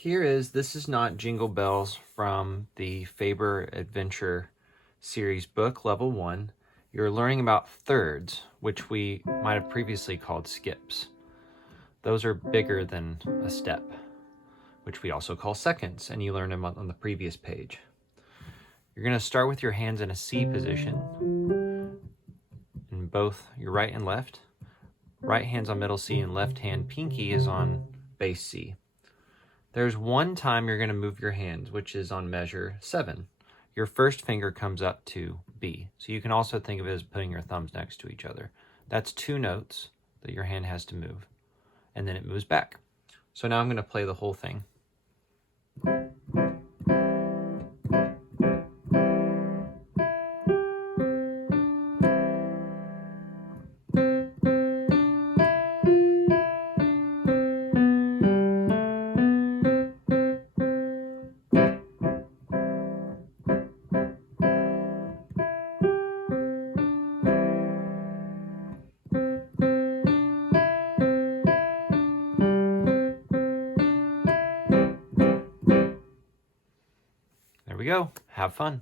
This is Not Jingle Bells from the Faber Adventure series book, level 1. You're learning about thirds, which we might have previously called skips. Those are bigger than a step, which we also call seconds, and you learned them on the previous page. You're going to start with your hands in a C position, in both your right and left. Right hand's on middle C and left hand pinky is on base C. There's one time you're going to move your hands, which is on measure 7. Your first finger comes up to B. So you can also think of it as putting your thumbs next to each other. That's 2 notes that your hand has to move. And then it moves back. So now I'm going to play the whole thing. There we go. Have fun.